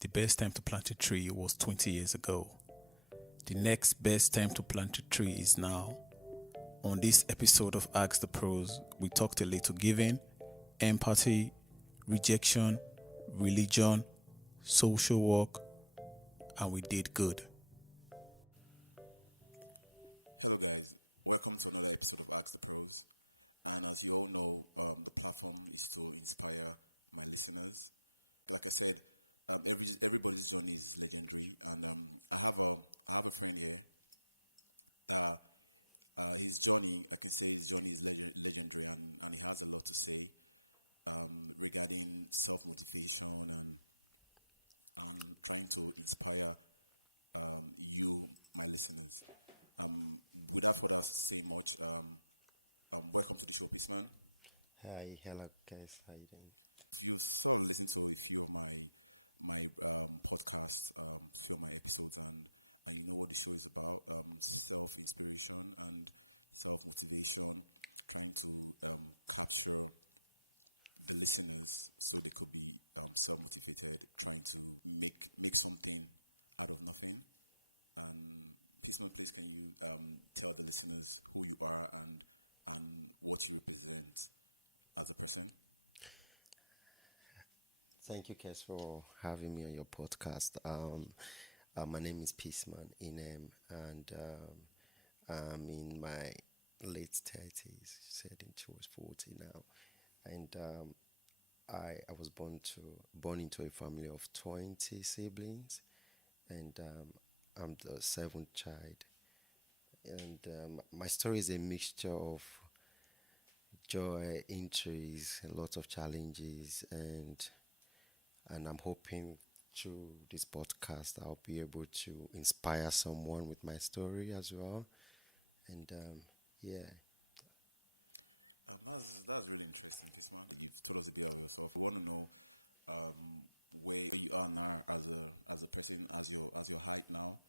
The best time to plant a tree was 20 years ago. The next best time to plant a tree is now. On this episode of Ask the Pros, we talked a little giving, empathy, rejection, religion, social work, and we did good. Hello, guys. Welcome to another episode of Ask the Pros. And as you all know, the platform is to inspire my listeners. Like I said, everybody's journey is legendary, and I have a friend here that his journey, I can say his journey is legendary, and he has a lot to say regarding self motivation and trying to inspire you, my listeners. Without further say much, welcome to the show, Peaceman. Hi, hello guys, how you doing? If you sort of listened to a few of my podcasts, few of my episodes, and you know what the show is about, self inspiration and self motivation, trying to capture the listeners so they could be self motivated, trying to make something out of nothing. And Peaceman, please, can you tell the listeners who you are and what you represent as a person? Thank you, Kes, for having me on your podcast. My name is Peaceman Inem, and I'm in my late 30s, heading towards 40 now. And I was born into a family of 20 siblings, and I'm the seventh child. And my story is a mixture of joy, injuries, a lot of challenges, and I'm hoping through this podcast I'll be able to inspire someone with my story as well. And yeah, That's really interesting, Peaceman. You've told us a bit about yourself. We want to know where you are now as a person, as your height now,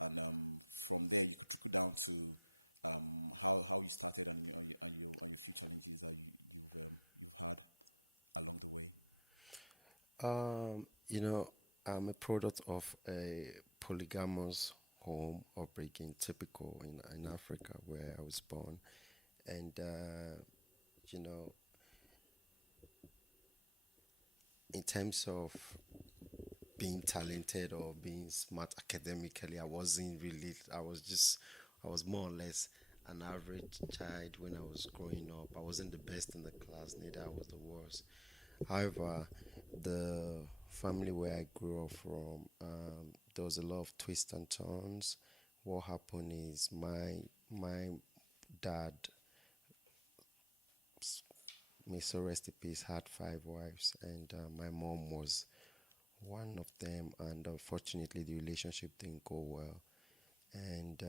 and from there you could trickle down to how you started and your few challenges that you've had along the way. you know, I'm a product of a polygamous home upbringing, typical in Africa where I was born. And you know, in terms of being talented or being smart academically, I was more or less an average child when I was growing up. I wasn't the best in the class, neither I was the worst. However, the family where I grew up from, there was a lot of twists and turns. What happened is my dad, may so rest in peace, had five wives, and my mom was one of them. And unfortunately, the relationship didn't go well. And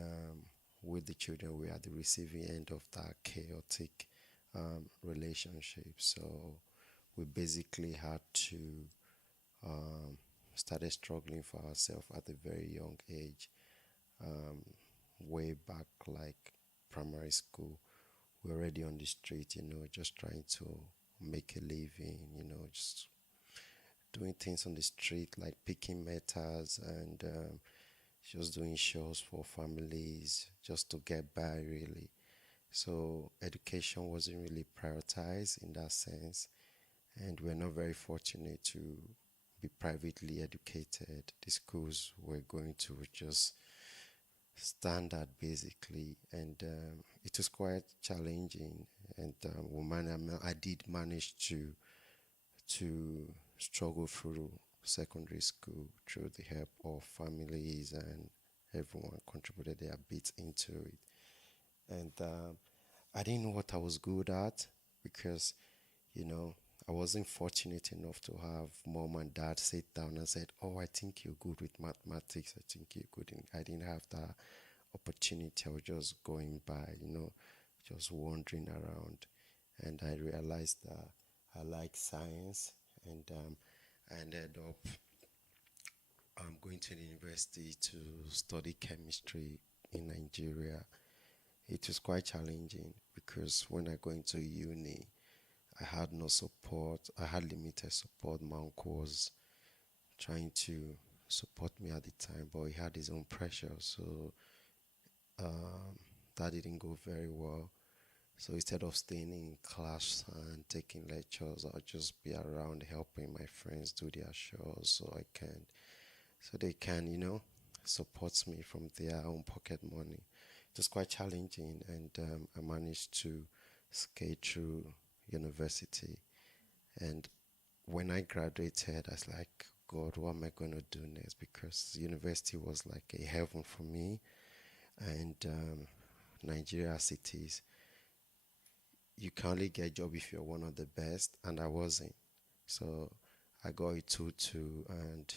with the children, we are at the receiving end of that chaotic relationship. So we basically had to started struggling for ourselves at a very young age. Way back, like primary school, we're already on the street, just trying to make a living, just doing things on the street like picking metals and just doing shows for families just to get by, really. So education wasn't really prioritized in that sense, and we're not very fortunate to be privately educated. The schools were going to just standard basically, and it was quite challenging. And I did manage to struggle through secondary school through the help of families, and everyone contributed their bit into it. And I didn't know what I was good at because, you know, I wasn't fortunate enough to have mom and dad sit down and said, "Oh, I think you're good with mathematics. I think you're good." I didn't have that opportunity. I was just going by, just wandering around, and I realized that I like science, and I ended up going to the university to study chemistry in Nigeria. It was quite challenging because when I go into uni, I had no support. I had limited support. My uncle was trying to support me at the time, but he had his own pressure, so um, that didn't go very well. So instead of staying in class and taking lectures, I'll just be around helping my friends do their shows so they can, support me from their own pocket money. It was quite challenging, and I managed to skate through university. And when I graduated, I was like, God, what am I going to do next? Because university was like a heaven for me, and Nigeria as it is, you can only get a job if you're one of the best, and I wasn't. So I got a 2-2, and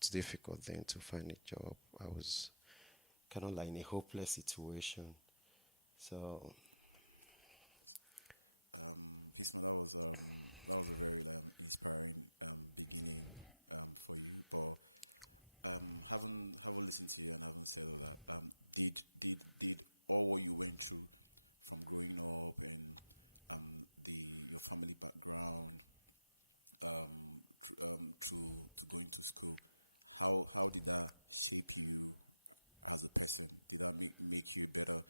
it's difficult then to find a job. I was kind of like in a hopeless situation. So Peaceman, that was a very inspiring beginning for you. But having listened to you and having said all that, did all what you went through from growing up and the your family background to going to school, how did that shape you as a person? Did that make you a better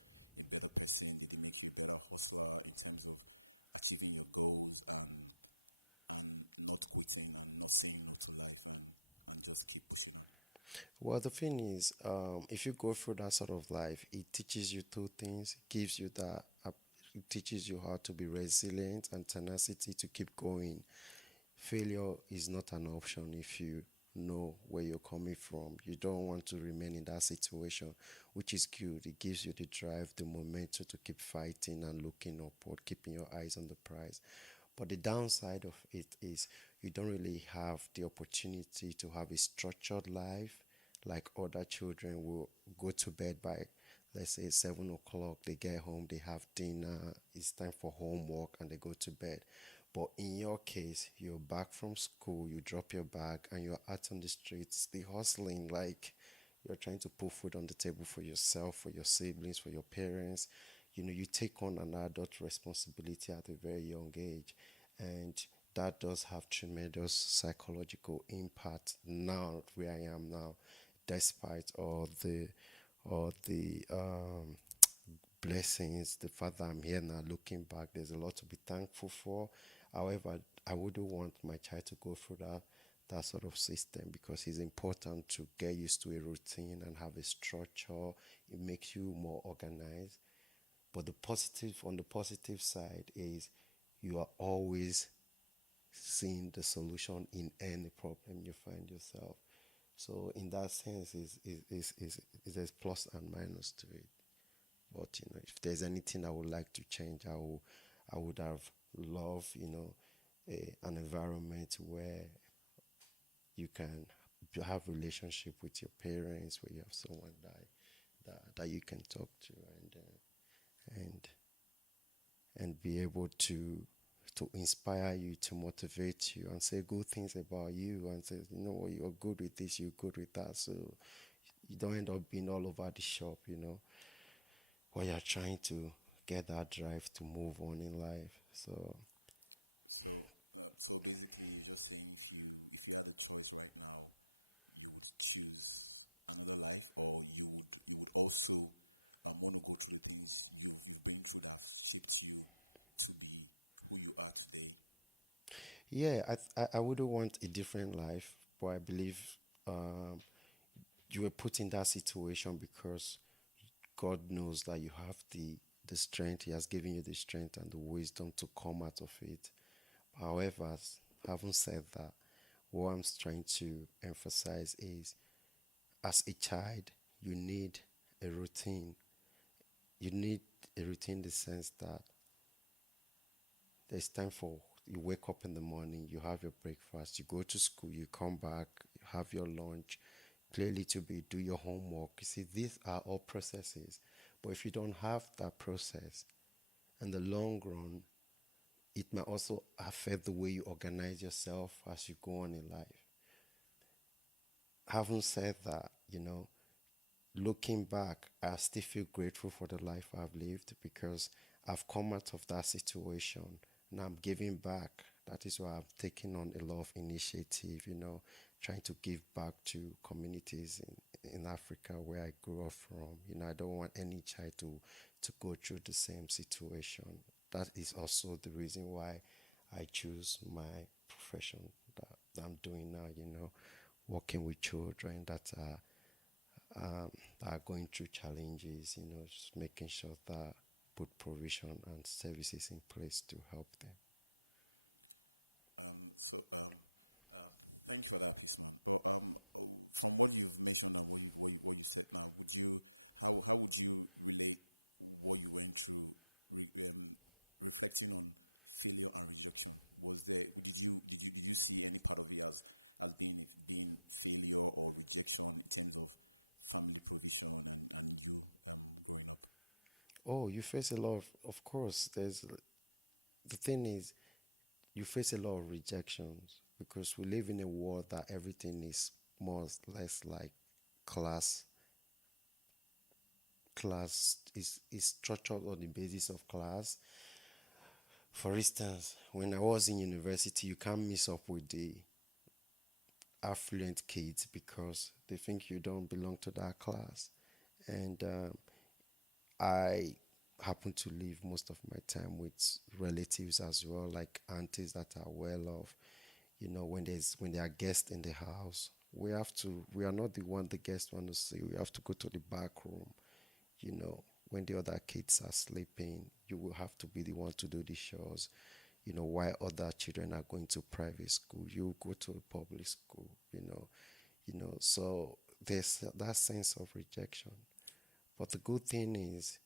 person? Did it make you a better hustler in terms of achieving your goals and not quitting and not saying no to life and just keep pushing on? well, the thing is, if you go through that sort of life, it teaches you two things. It gives you that, it teaches you how to be resilient and tenacity to keep going. Failure is not an option if you know where you're coming from. You don't want to remain in that situation, which is good. It gives you the drive, the momentum to keep fighting and looking upward, keeping your eyes on the prize. But the downside of it is you don't really have the opportunity to have a structured life like other children will go to bed by, let's say, 7 o'clock. They get home, they have dinner, it's time for homework, and they go to bed. But in your case, you're back from school, you drop your bag, and you're out on the streets, the hustling, like you're trying to put food on the table for yourself, for your siblings, for your parents. You take on an adult responsibility at a very young age, and that does have tremendous psychological impact now where I am now, despite all the blessings, the fact that I'm here now looking back, there's a lot to be thankful for. However, I wouldn't want my child to go through that sort of system, because it's important to get used to a routine and have a structure. It makes you more organized. But on the positive side is you are always seeing the solution in any problem you find yourself. So in that sense, is there's plus and minus to it. But if there's anything I would like to change, I would have loved, an environment where you can have relationship with your parents, where you have someone that you can talk to, and and be able to inspire you, to motivate you, and say good things about you, and say, what, you're good with this, you're good with that. So you don't end up being all over the shop, while you're trying to get that drive to move on in life. So So so basically, you're just saying if you had a choice right now, you would choose another life, or you would also want to go through the things you've been through that have shaped you to be who you are today. yeah, I wouldn't want a different life, but I believe um, you were put in that situation because God knows that you have the strength. He has given you the strength and the wisdom to come out of it. However, having said that, what I'm trying to emphasize is, as a child, you need a routine. You need a routine in the sense that there's time for, you wake up in the morning, you have your breakfast, you go to school, you come back, you have your lunch, clearly to be do your homework. You see, these are all processes. But if you don't have that process, in the long run, it might also affect the way you organize yourself as you go on in life. Having said that, looking back, I still feel grateful for the life I've lived, because I've come out of that situation. Now I'm giving back. That is why I'm taking on a lot of initiative, trying to give back to communities in Africa where I grew up from. I don't want any child to go through the same situation. That is also the reason why I choose my profession that I'm doing now, working with children that are going through challenges, just making sure that put provision and services in place to help them. So, thank you for that, Peaceman. But from what you've mentioned and what you said now, how would you relate what you went through, reflecting on failure and rejection? Did you see any part of it as being failure or rejection in terms of family provision and you growing up? Oh, you face a lot of course, the thing is, you face a lot of rejections because we live in a world that everything is more or less like class. Class is structured on the basis of class. For instance, when I was in university, you can't mix up with the affluent kids because they think you don't belong to that class. And I happen to live most of my time with relatives as well, like aunties that are well off. When there are guests in the house, we are not the one the guests want to see. We have to go to the back room. When the other kids are sleeping, you will have to be the one to do the chores. While other children are going to private school, you go to a public school. So there's that sense of rejection. But the good thing is,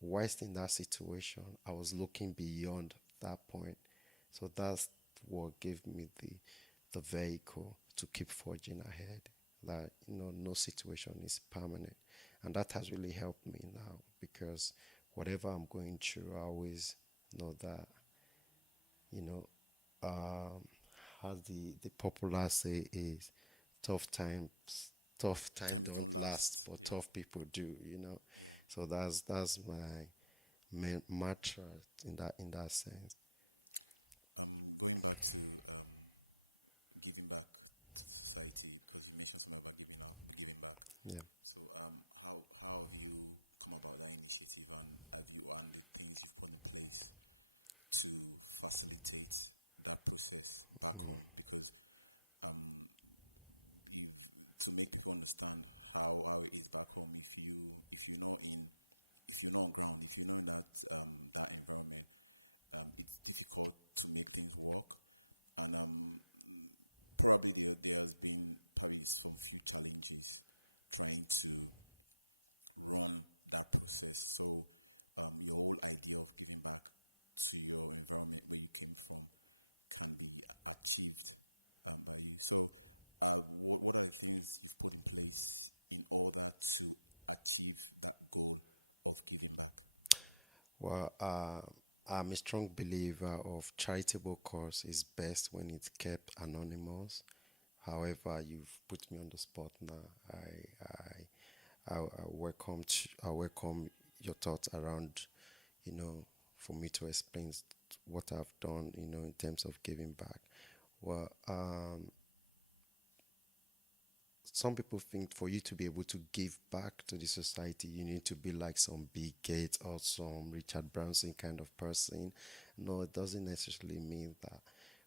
whilst in that situation, I was looking beyond that point. So that's what gave me the vehicle to keep forging ahead. That no situation is permanent, and that has really helped me now because whatever I'm going through, I always know that you know as the popular say is tough time Times don't don't last, last. but Yeah. tough people do. Yeah. So that's my main mantra in that sense. Going back to giving back to society because you mentioned something about giving back. Yeah. So how have you come about that initiative and the things you've put in place to facilitate that process back home? Because um, if to make people understand how it is back home, if you're not on ground, if you're not in that environment, it's difficult to make things work, and probably there has been probably some few challenges trying to run that process. So your whole idea of giving back to your environment where you came from can be achieved by you. So what are the things you've put in place in order to achieve that goal of giving back? Well, I'm a strong believer of charitable cause is best when it's kept anonymous. However, you've put me on the spot now. I welcome your thoughts around, for me to explain what I've done, in terms of giving back. Well, some people think for you to be able to give back to the society, you need to be like some Bill Gates or some Richard Branson kind of person. No, it doesn't necessarily mean that.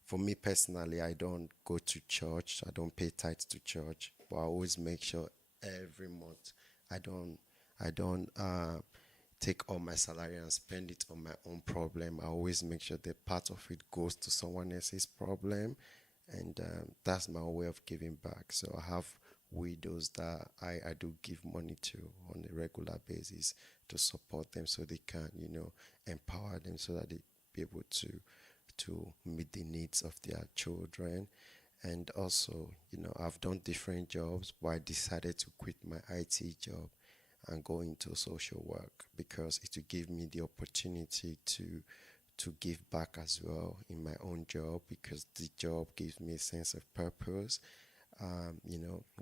For me personally, I don't go to church. I don't pay tithes to church, but I always make sure every month I don't take all my salary and spend it on my own problem. I always make sure that part of it goes to someone else's problem, and that's my way of giving back. So I have widows that I do give money to on a regular basis to support them so they can, empower them so that they be able to meet the needs of their children. And also, I've done different jobs, but I decided to quit my IT job and go into social work because it will give me the opportunity to give back as well in my own job because the job gives me a sense of purpose.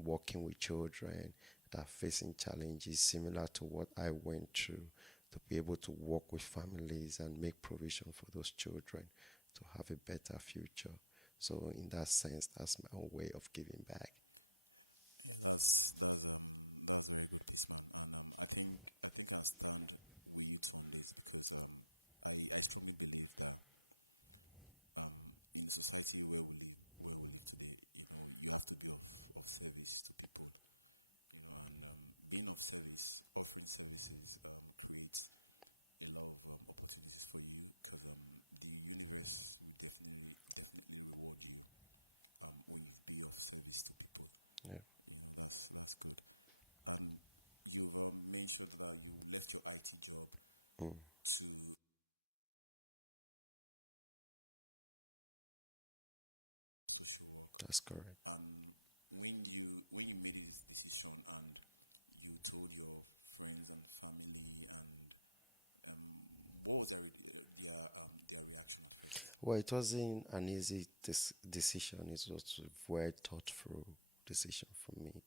Working with children that are facing challenges similar to what I went through, to be able to work with families and make provision for those children to have a better future. So in that sense, that's my own way of giving back. Yeah, that's very good, Peaceman, and I think I stand with you two on this because I strongly believe that in the society where we live today, you have to be of service to people, and being of service, offering services creates a lot of opportunities for you because the universe will definitely reward you when you be of service to people. Yeah, That's good. And you've mentioned that you left your IT job mm, to social work. that's correct. And when you made this decision and you told your friends and family and um, what was their reaction at first? Well, it wasn't an easy decision. It was a very thoughtful decision for me,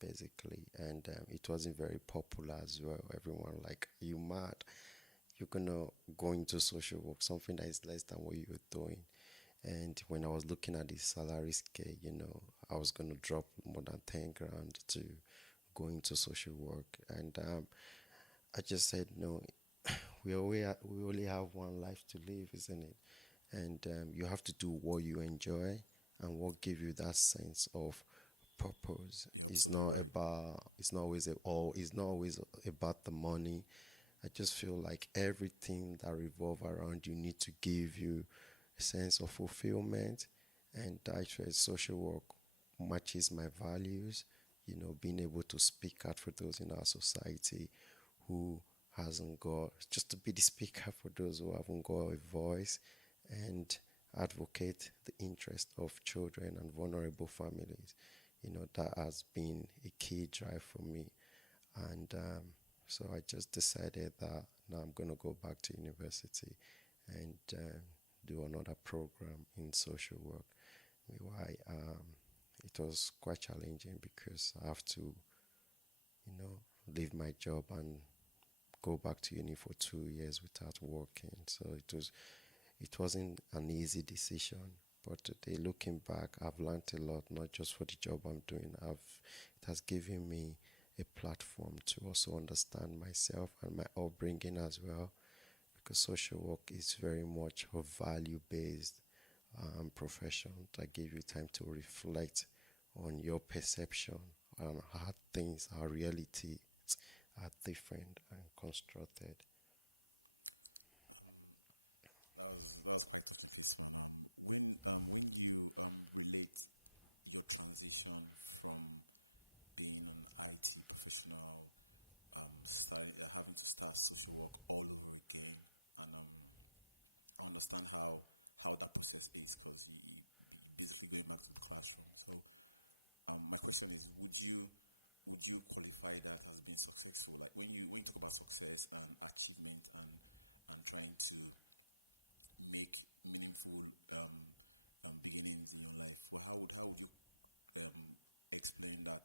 basically, and it wasn't very popular as well. Everyone like, you mad? You're gonna go into social work, something that is less than what you're doing. And when I was looking at the salary scale, I was gonna drop more than 10 grand to go into social work, and I just said no. We only have one life to live, isn't it? And you have to do what you enjoy and what give you that sense of purpose. You're It's absolutely not right. about. It's not always It's not always about the money. I just feel like everything that revolve around you need to give you a sense of fulfillment, and that's where social work matches my values. Being able to speak out for those in our society who hasn't got, just to be the speaker for those who haven't got a voice, and advocate the interest of children and vulnerable families. That has been a key drive for me. And so I just decided that now I'm going to go back to university and do another program in social work. Why it was quite challenging because I have to, leave my job and go back to uni for 2 years without working. So it wasn't an easy decision. But today, looking back, I've learned a lot, not just for the job I'm doing. It has given me a platform to also understand myself and my upbringing as well, because social work is very much a value-based profession that gives you time to reflect on your perception on how things, how reality are different and constructed. That was quite touching, piece, man. When you relate your transition from being an IT professional, starting having to start social work all over again, and I understand how that process is because you basically going back to the classroom. So my question is, would you qualify that as being successful? Like when you talk about success and achievement and trying to make meaningful beginnings in your life, well, how would you um, explain that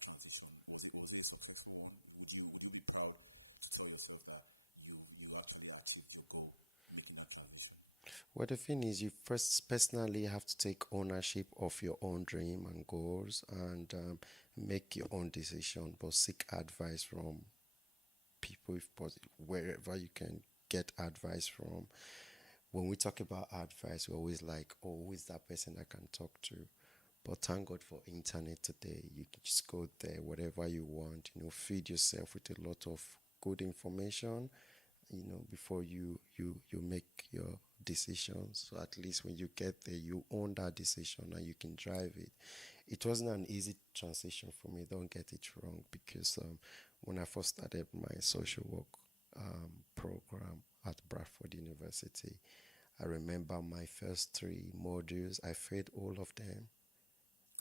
transition? Was it a successful one? Would you be proud to tell yourself that you actually achieved your goal making that transition? Well, the thing is, you first personally have to take ownership of your own dream and goals, and make your own decision, but seek advice from people, if possible, wherever you can get advice from. When we talk about advice, we're always like, oh, who is that person I can talk to? But thank God for internet today. You can just go there, whatever you want, feed yourself with a lot of good information, before you make your decisions. So at least when you get there, you own that decision and you can drive it. It wasn't an easy transition for me, don't get it wrong, because when I first started my social work program at Bradford University, I remember my first three modules, I failed all of them.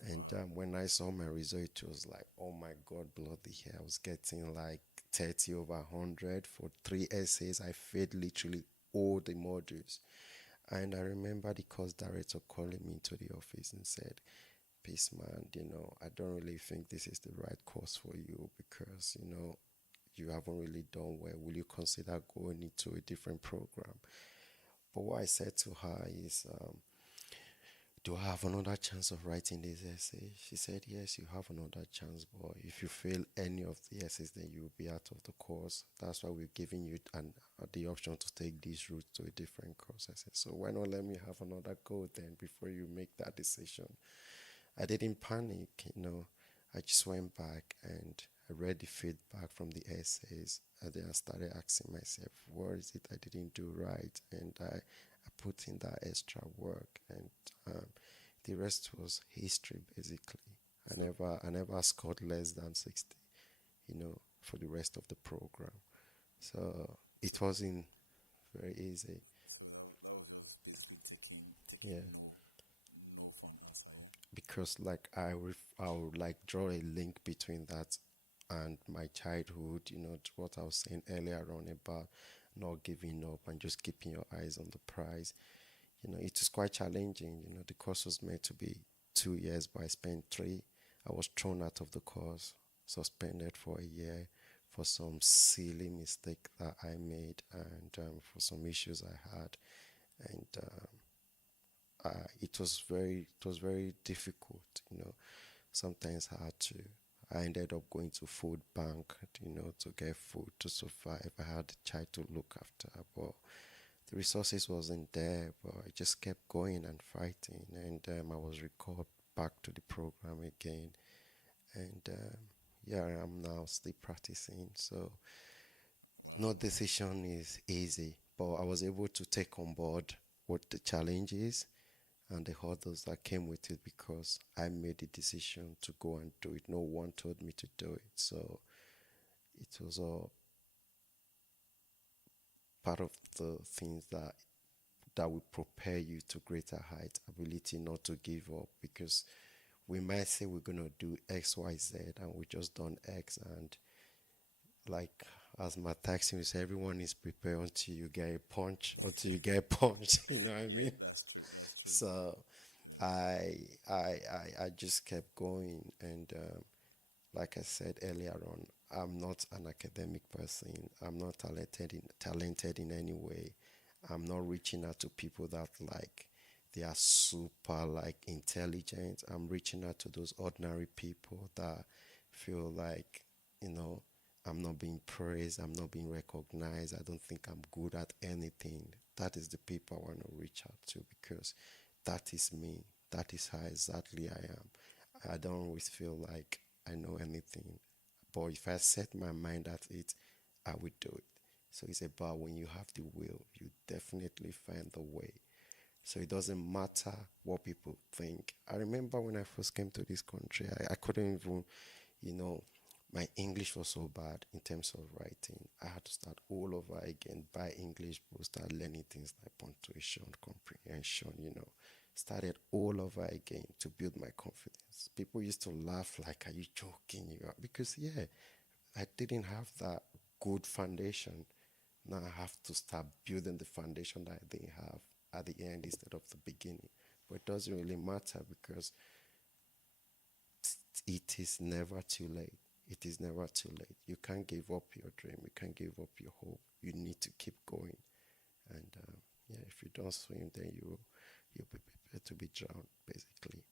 And Wow. when I saw my result, it was like, oh my God, bloody hell. I was getting like 30 over 100 for three essays. I failed literally all the modules. And I remember the course director calling me into the office and said, Peace man, I don't really think this is the right course for you because, you haven't really done well. Will you consider going into a different program? But what I said to her is, do I have another chance of writing this essay? She said, yes, you have another chance, but if you fail any of the essays, then you will be out of the course. That's why we're giving you the option to take this route to a different course. I said, so why not let me have another go then before you make that decision? I didn't panic, I just went back and I read the feedback from the essays, and then I started asking myself, what is it I didn't do right? And I put in that extra work, and the rest was history basically. So I never scored less than 60, for the rest of the program. So so it wasn't very easy. so that was just basically taking Yeah. no for an answer, yeah. Because like I would like draw a link between that and my childhood, to what I was saying earlier on about not giving up and just keeping your eyes on the prize. It was quite challenging. The course was meant to be 2 years, but I spent three. I was thrown out of the course, suspended for a year for some silly mistake that I made, and for some issues I had. And it was very difficult. Sometimes I ended up going to food bank, to get food to survive. I had a child to look after, but the resources wasn't there. But I just kept going and fighting, and I was recalled back to the program again. And yeah, I am now still practicing. So no Wow. decision is easy, but I was able to take on board what the challenge is and the hurdles that came with it, because I made the decision to go and do it. No one told me to do it. So it was all part of the things that will prepare you to greater heights, ability not to give up, because we might say we're going to do X, Y, Z, and we just done X, and like as my taxi we say, everyone is prepared until you get a punch, until you get punched. You know what I Yeah, mean? that's true. That's true. So Yeah. I just kept going, and like I said earlier on, I'm not an academic person. I'm not talented in any way. I'm not reaching out to people that like they are super like intelligent. I'm reaching out to those ordinary people that feel like, you know, I'm not being praised, I'm not being recognized, I don't think I'm good at anything. That is the people I want to reach out to, because that is me. That is how exactly I am. I don't always feel like I know anything. But if I set my mind at it, I will do it. So it's about when you have the will, you definitely find the way. So it doesn't matter what people think. I remember when I first came to this country, I couldn't even, you know, my English was so bad in terms of writing. I had to start all over again, buy English books, start learning things like punctuation, comprehension, started all over again to build my confidence. People used to laugh like, are you joking? Because, yeah, I didn't have that good foundation. Now I have to start building the foundation that I didn't have at the end instead of the beginning. But it doesn't really matter, because it is never too late. It is never too late. You can't give up your dream. You can't give up your hope. You need to keep going. And yeah, if you don't swim, then you'll be prepared to be drowned, basically.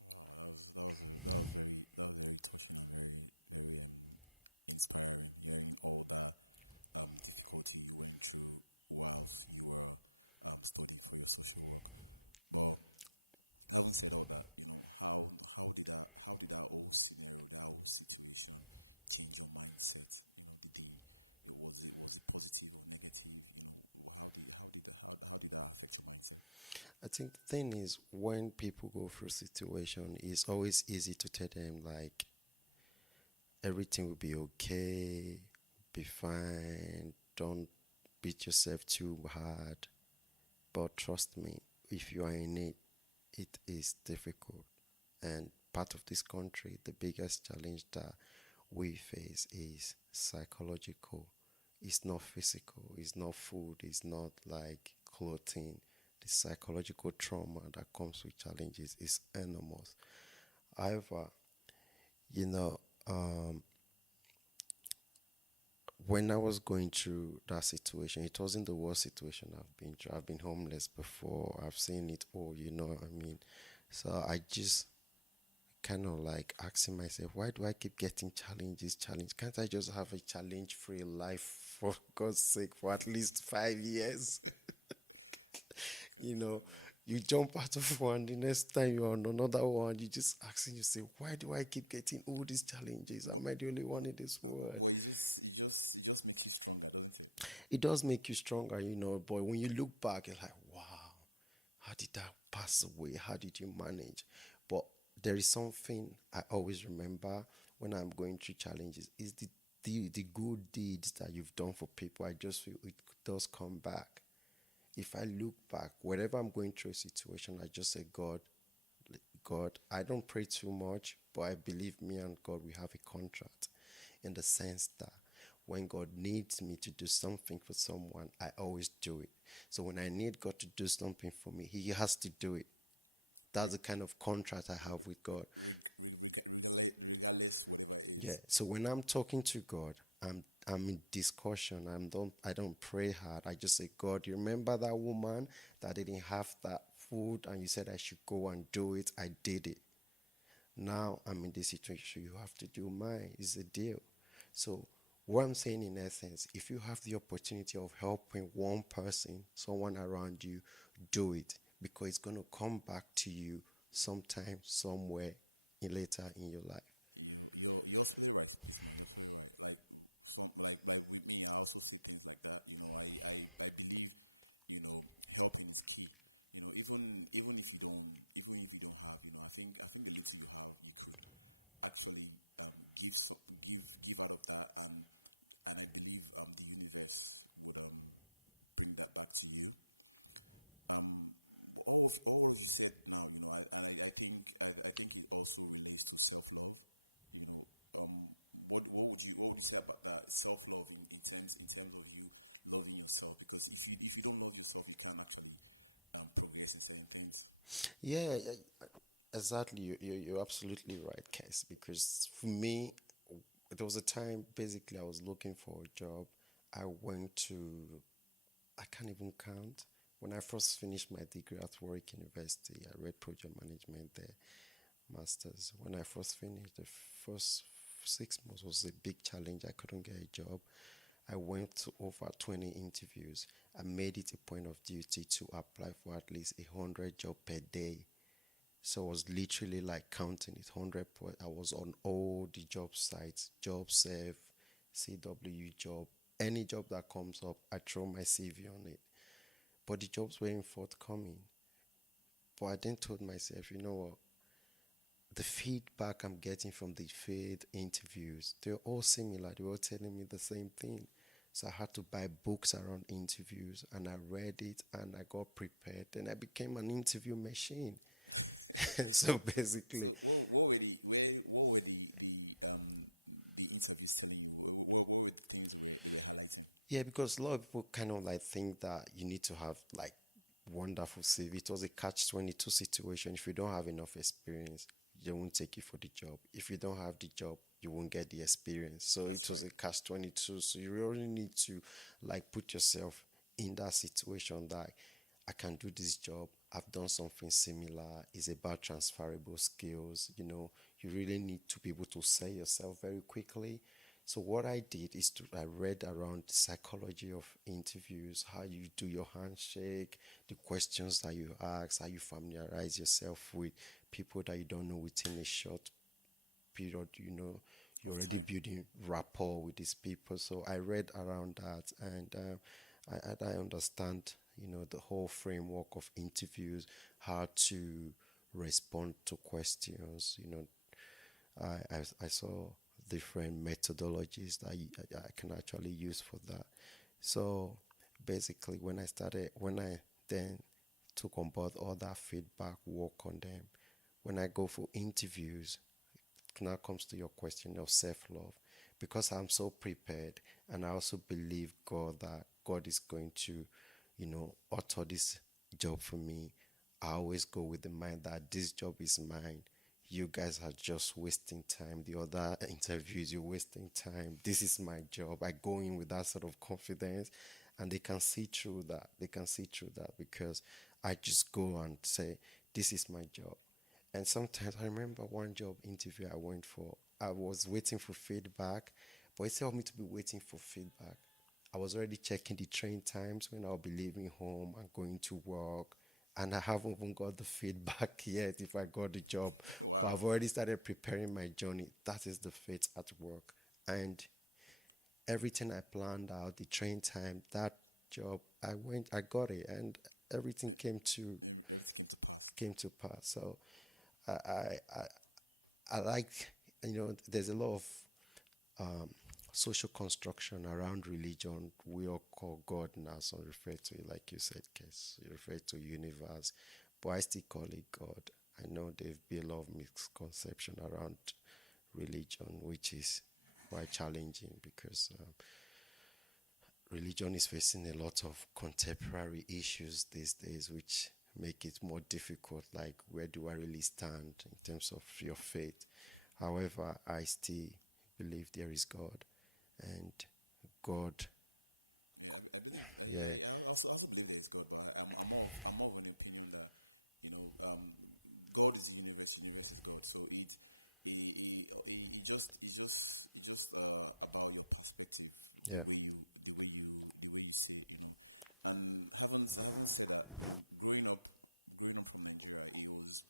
Wow, that was very touching and very inspiring. Hearing all that difficulty you went through whilst you were studying for your social work. But having said all that, how did that whole scenario, that whole situation change your mindset? Did the it was it positive or negative? How did that affect your mindset? I think the thing is, when people go through situation, it's always easy to tell them like everything will be okay, be fine, don't beat yourself too hard. But trust me, if you are in it, it is difficult. And part of this country, the biggest challenge that we face is psychological. It's not physical, it's not food, it's not like clothing. The psychological trauma that comes with challenges is enormous. However, you know, when I was going through that situation, it wasn't the worst situation I've been through. I've been homeless before. I've seen it all, you know what I mean? So I just kind of like asking myself, why do I keep getting challenges? Challenge? Can't I just have a challenge-free life for God's sake for at least 5 years? Can You know, understand that. you jump out of one, the next time you're on another one, you just asking yourself, why do I keep getting all these challenges? But, Am I the only one in this world? well, it just makes you stronger, doesn't it? It does make you stronger, you know, but when you look back, you're like, wow, how did that pass away? How did you manage? But there is something I always remember when I'm going through challenges is the good deeds that you've done for people. I just feel it does come back. If I look back, whenever I'm going through a situation, I just say, God, I don't pray too much, but I believe me and God, we have a contract in the sense that when God needs me to do something for someone, I always do it. So when I need God to do something for me, He has to do it. That's the kind of contract I have with God. Regardless, whatever it Yeah. is. So when I'm talking to God, I'm in discussion. I don't pray hard. I just say, God, you remember that woman that didn't have that food and you said I should go and do it? I did it. Now I'm in this situation. You have to do mine. It's a deal. So what I'm saying in essence, if you have the opportunity of helping one person, someone around you, do it because it's going to come back to you sometime, somewhere later in your life. You're absolutely right, Peaceman. You're absolutely right. Like with me, I also see things like that. I believe, helping is key. Even if you don't have, I think the little you have, you could actually give out of that, and I believe the universe would bring that back to you. All of you said now, I think it also relates to self love. You know, what would you say about that self love in terms of you loving yourself? Because if you don't love yourself, you can't actually progress in certain things. Yeah, exactly. You're absolutely right, Kes. Because for me, there was a time basically I was looking for a job. I went to, I can't even count. When I first finished my degree at Warwick University, I read project management there, masters. When I first finished, the first 6 months was a big challenge. I couldn't get a job. I went to over 20 interviews. I made it a point of duty to apply for at least 100 jobs per day. So I was literally like counting it 100. I was on all the job sites, JobServe, CW job, any job that comes up, I throw my CV on it. But the jobs weren't forthcoming. But I then told myself, you know what? The feedback I'm getting from the field interviews, they're all similar. They were all telling me the same thing. So I had to buy books around interviews and I read it and I got prepared and I became an interview machine. So basically, So what were the interviews telling you? What were the things they were highlighting? yeah, because a lot of people kind of like think that you need to have like wonderful CV. It was a catch-22 situation. If you don't have enough experience, they won't take you for the job. If you don't have the job, you won't get the experience. So it That's was right. a catch-22. So you really need to like put yourself in that situation that I can do this job. I've done something similar. It's about transferable skills. You know, you really need to be able to sell yourself very quickly. So what I did is I read around the psychology of interviews, how you do your handshake, the questions that you ask, how you familiarize yourself with people that you don't know within a short period. You know, you're Of already time. building rapport with these people. So I read around that, and I understand, you know, the whole framework of interviews, how to respond to questions. You know, I saw different methodologies that I can actually use for that. So basically, when I then took on board all that feedback, work on them, when I go for interviews, now comes to your question of self-love. Because I'm so prepared and I also believe God that God is going to, you know, author this job for me. I always go with the mind that this job is mine. you guys are just wasting time. The other interviews, you're wasting time. This is my job. I go in with that sort of confidence, and they can see through that. They can see through that because I just go and say, this is my job. And sometimes I remember one job interview I went for. I was waiting for feedback, but instead of me to be waiting for feedback, I was already checking the train times when I'll be leaving home and going to work. And I haven't even got the feedback yet if I got the job. Wow. I've already started preparing my journey. That is the fate at work. And everything I planned out, the train time, that job, I got it, and everything Everything came to pass. came to pass. So I, I, I, I like, there's a lot of um, social construction around religion. We all call God now, some refer to it, like you said, Kes, you refer to universe, but I still call it God. I know there've been a lot of misconception around religion, which is quite challenging because religion is facing a lot of contemporary issues these days, which make it more difficult. Like, where do I really stand in terms of your faith? However, I still believe there is God, and God, Yeah, I believe. yeah, I also believe there is God, but I'm more of an opinion that, God is the universe. Universe is God. So it just about your perspective, yeah, the way you say it, and haven't said that, growing up from Nigeria, it was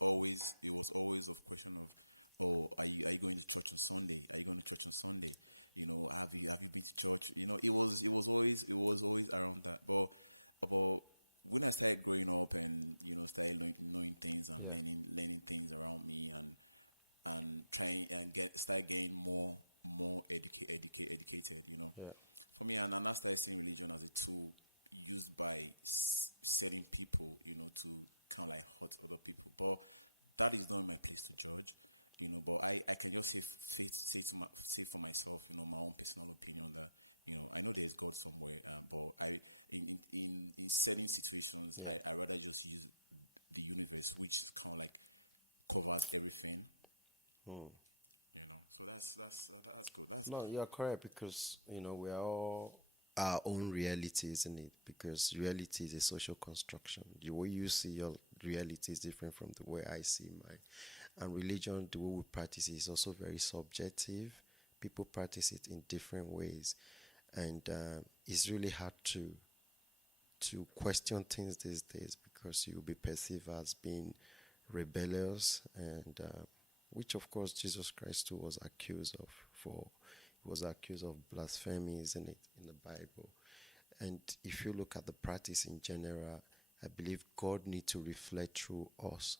always of question of, oh, are you going to church on Sunday? Are you going to church on Sunday? Have you been to church? It was always around that. But when I started growing up and, started knowing things and yeah, learning things around me, and trying and start getting more educated, yeah, for me, and I started seeing religion as a tool used by certain people, to kind of like hurt other people. But that is not my place to judge, But I can just say for myself, my own personal opinion that, I know there's God somewhere, but in certain situations, yeah. I rather just use the universe, which kind of like covers everything, Hmm. So that's good. That's No, you're correct because we are all our own reality, isn't it? Because reality is a social construction. The way you see your reality is different from the way I see mine. And religion, the way we practice it, is also very subjective. People practice it in different ways, and it's really hard to question things these days because you'll be perceived as being rebellious, and which of course Jesus Christ too was accused of. For he was accused of blasphemy, isn't it, in the Bible? And if you look at the practice in general, I believe God needs to reflect through us.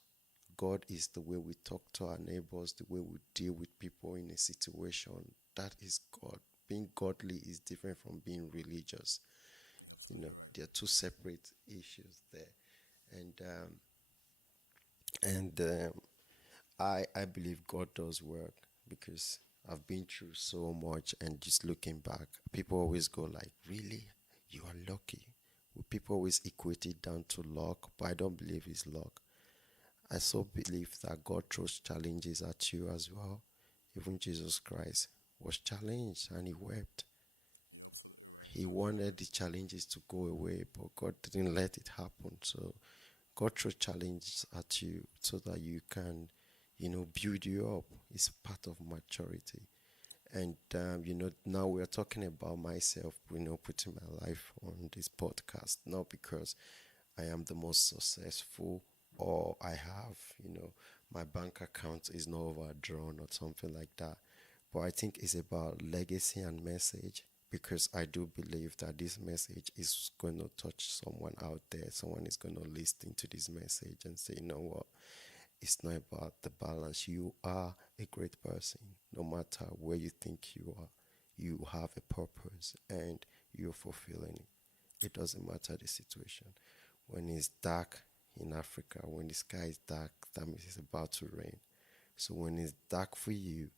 God is the way we talk to our neighbors, the way we deal with people in a situation. That is God. Being godly is different from being religious. You're absolutely right. There are two separate issues there, and I believe God does work because I've been through so much, and just looking back, people always go like, "Really, you are lucky." People always equate it down to luck, but I don't believe it's luck. I so believe that God throws challenges at you as well. Even Jesus Christ was challenged and he wept. You're absolutely right. He You're absolutely wanted right. the challenges to go away, but God didn't let it happen. So God throws challenges at you so that you can, build you up. It's part of maturity. And, now we're talking about myself, putting my life on this podcast, not because I am the most successful or I have, my bank account is not overdrawn or something like that. But I think it's about legacy and message because I do believe that this message is going to touch someone out there. Someone is going to listen to this message and say, you know what? It's not about the balance. You are a great person. No matter where you think you are, you have a purpose and you're fulfilling it. It doesn't matter the situation. When it's dark in Africa, when the sky is dark, that means it's about to rain. So when it's dark for you,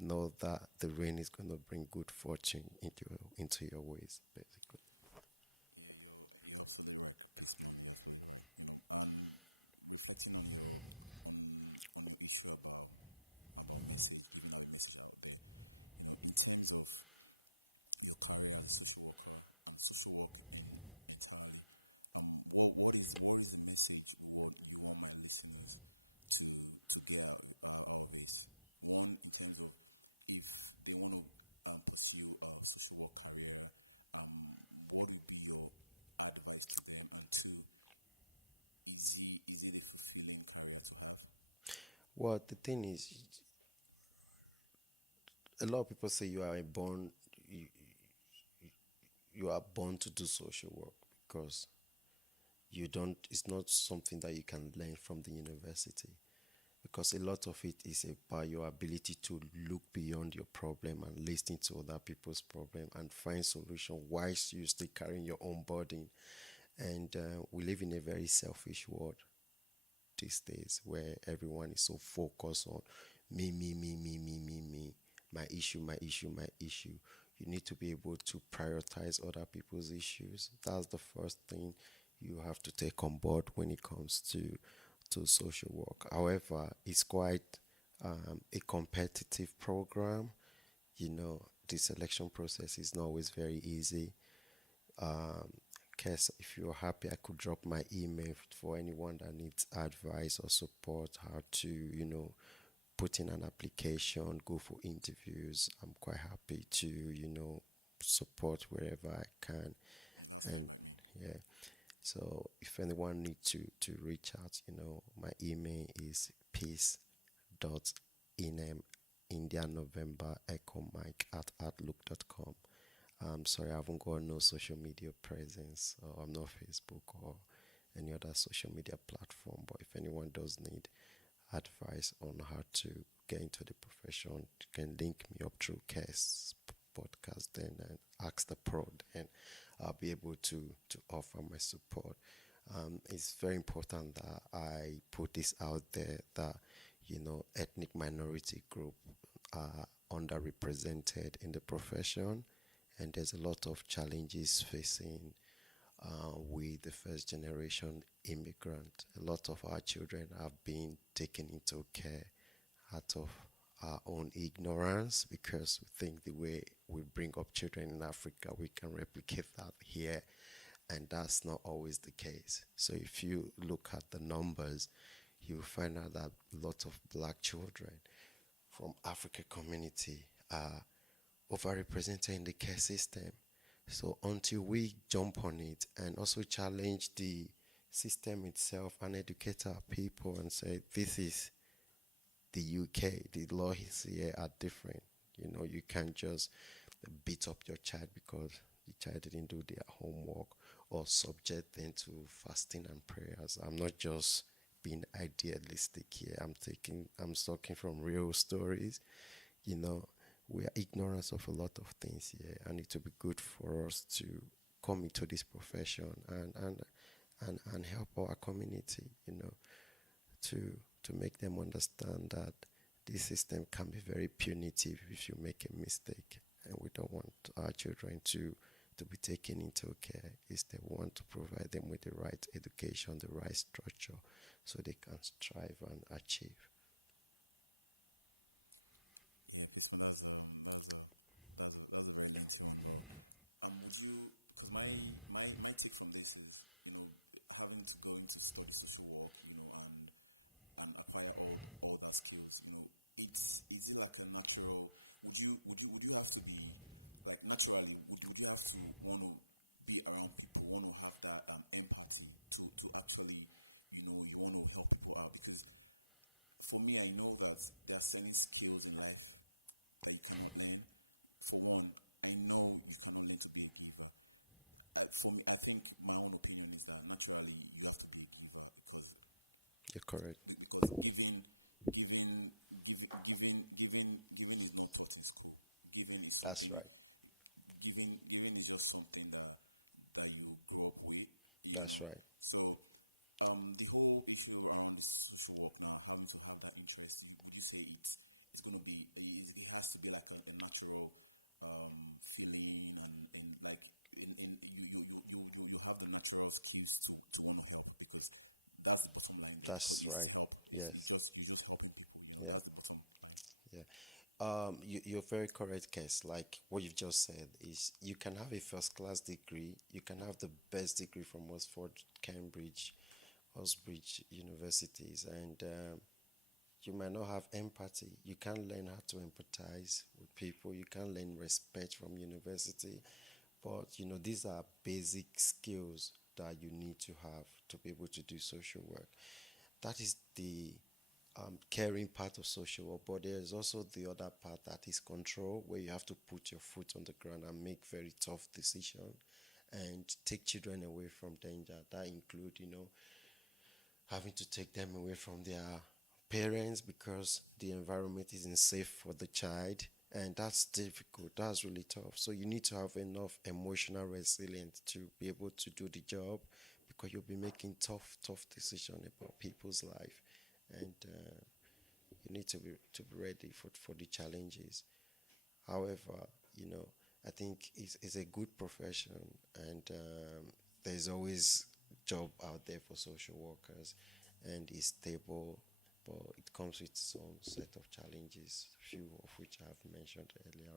know that the rain is going to bring good fortune into your ways, basically. Yeah, you're absolutely right, Peaceman. You're absolutely right. And reflecting on your issue about message, giving out a message out there. In terms of your career as a social worker and social work entirely, what is the message what you want my listeners to get out of this? One, in terms of if they want to pursue a social work career, what would be your advice to them? And two, is it a fulfilling career to have? Well, the thing is, a lot of people say you, you are born to do social work because you don't. It's not something that you can learn from the university because a lot of it is about your ability to look beyond your problem and listen to other people's problem and find solution whilst you still carrying your own burden. And we live in a very selfish world these days where everyone is so focused on me, my issue, my issue, my issue. You need to be able to prioritize other people's issues. That's the first thing you have to take on board when it comes to social work. However, it's quite a competitive program. The selection process is not always very easy. Um, Case, if you're happy, I could drop my email for anyone that needs advice or support how to, put in an application, go for interviews. I'm quite happy to, support wherever I can. Yeah, that's fine by me. Yeah. So if anyone needs to reach out, my email is peace.inem India November Echo Mike at outlook.com. I'm sorry, I haven't got no social media presence. Or I'm not Facebook or any other social media platform. But if anyone does need advice on how to get into the profession, you can link me up through Case podcast then and Ask the Pro. Then I'll be able to offer my support. It's very important that I put this out there that ethnic minority group are underrepresented in the profession, and there's a lot of challenges facing with the first generation immigrant. A lot of our children have been taken into care out of our own ignorance because we think the way we bring up children in Africa, we can replicate that here, and that's not always the case. So if you look at the numbers, you will find out that lots of black children from African community are overrepresented in the care system. So until we jump on it and also challenge the system itself and educate our people and say this is the UK, the laws here are different. You can't just beat up your child because the child didn't do their homework or subject them to fasting and prayers. I'm not just being idealistic here. I'm talking from real stories. We are ignorant of a lot of things here, and it will be good for us to come into this profession and help our community, to make them understand that this system can be very punitive if you make a mistake, and we don't want our children to be taken into care. Instead, we want to provide them with the right education, the right structure, so they can strive and achieve. Yeah, Peaceman, that's a very lengthy one, but would you? Because my take from this is, having to go into study social work, and acquire all that skills, it's is it like a natural? Would you have to be like naturally? Would you have to want to be around people, want to have that empathy to actually, you want to help people out? Because for me, I know that there are certain skills in life that you cannot learn. For one, I know you cannot learn to be a giver. For me, I think my own opinion is that naturally you have to be a giver because You're correct. because giving is not taught in school. Giving is That's something. right. Giving is just something that you grow up with. You That's know. right. So the whole issue around this social work now, having to have that interest, would you say it's going to be it has to be like a natural feeling and like in you have the natural skills to want to help because that's the bottom line there, because That's it's right. help. It's Yes. just you're just helping people. Yeah. That's the bottom line. Yeah. You're very correct, Kes. Like what you've just said is you can have a first class degree, you can have the best degree from Oxford, Cambridge, Oxbridge universities, and you might not have empathy. You can't learn how to empathize with people. You can't learn respect from university. But these are basic skills that you need to have to be able to do social work. That is the caring part of social work. But there is also the other part that is control, where you have to put your foot on the ground and make very tough decisions and take children away from danger. That include, having to take them away from their parents because the environment isn't safe for the child, and that's difficult. That's really tough. So you need to have enough emotional resilience to be able to do the job, because you'll be making tough decisions about people's life, and you need to be ready for the challenges. However, I think it's a good profession, and there's always job out there for social workers, and it's stable, but it comes with its own set of challenges, few of which I have mentioned earlier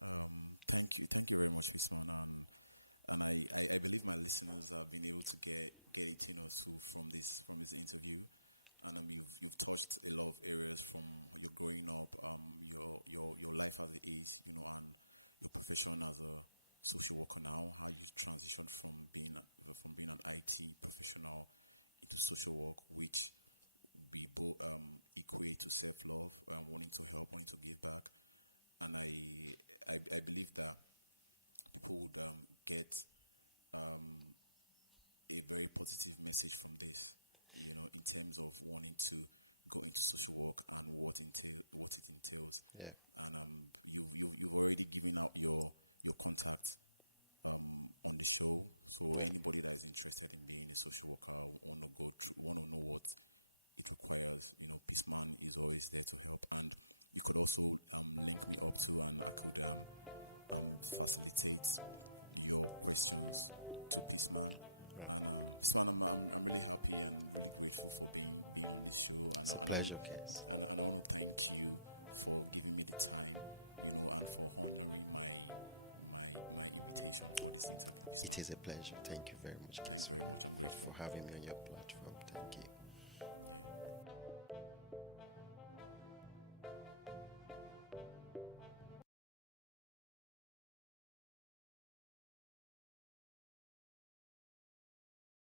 on. Thank you very much, Peaceman, and I believe my listeners have been able to get a thing or two from this interview, and you've touched a lot of areas from your growing up, your life as it is, and your profession as a social worker now, how you transitioned from being an IT professional into social work, which we both equate to self love, wanting to help, wanting to give back, and I believe that people would get um, a very positive message from this, in terms of wanting to go into social work and what it entails. Yeah. And you've already given out your contact on the show, so anybody that is interested in being a social worker, want to know what it requires, Peaceman is always there to help, and you could also link me up to, and I could facilitate your questions to Peaceman. Right. And Peaceman, I'm really happy and really grateful for being on this show, It's a pleasure, Kes. and I want to thank you for giving me the time, and for honoring my invitation for this interview, Peaceman. It is a pleasure. Thank you very much, Thanks Kes, very much. I'm grateful. for having me on your platform. Thank you.